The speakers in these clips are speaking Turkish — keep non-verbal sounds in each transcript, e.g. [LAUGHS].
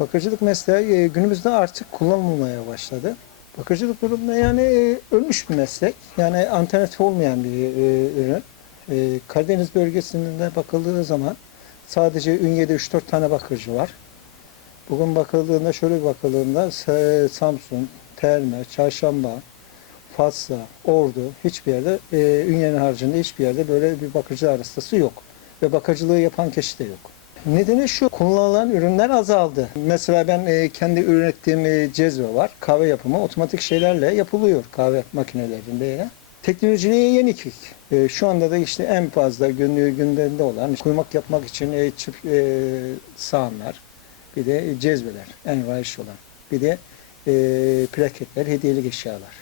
Bakırcılık mesleği e, günümüzde artık kullanılmaya başladı. Bakırcılık durumda yani e, ölmüş bir meslek. Yani alternatif olmayan bir e, ürün. Karadeniz bölgesinde bakıldığı zaman sadece Ünye'de 3-4 tane bakırcı var. Bugün bakıldığında şöyle bir bakıldığında Sa- Samsun, Terme, Çarşamba, Fatsa, Ordu hiçbir yerde Ünye'nin haricinde hiçbir yerde böyle bir bakırcı arastası yok. Ve bakırcılığı yapan kişi de yok. Nedeni şu, kullanılan ürünler azaldı. Mesela ben e, kendi ürettiğim e, cezve var. Kahve yapımı otomatik şeylerle yapılıyor kahve makinelerinde. Ya. Teknolojiye yenik. E, şu anda da işte en fazla günlüğü gündemde olan kuymak yapmak için e, çift e, sahanlar, bir de cezveler en rayiş olan. Bir de e, plaketler, hediyelik eşyalar.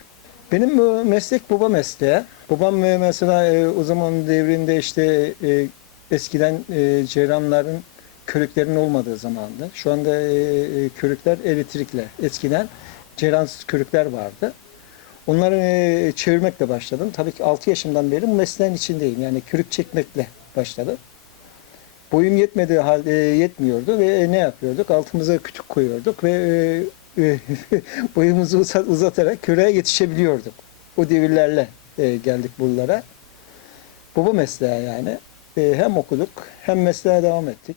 Benim bu meslek baba mesleği. Babam e, mesela e, o zaman devrinde işte e, eskiden e, ceyranların körüklerin olmadığı zamandı. Şu anda e, e, körükler elektrikle. Eskiden ceyransız körükler vardı. Onları e, çevirmekle başladım. Tabii ki 6 yaşımdan beri mesleğin içindeyim. Yani kürük çekmekle başladım. Boyum yetmediği halde yetmiyordu ve ne yapıyorduk? Altımıza kütük koyuyorduk ve e, e, [LAUGHS] boyumuzu uza- uzatarak küreğe yetişebiliyorduk. O devirlerle e, geldik buralara. Baba mesleği yani. E, hem okuduk hem mesleğe devam ettik.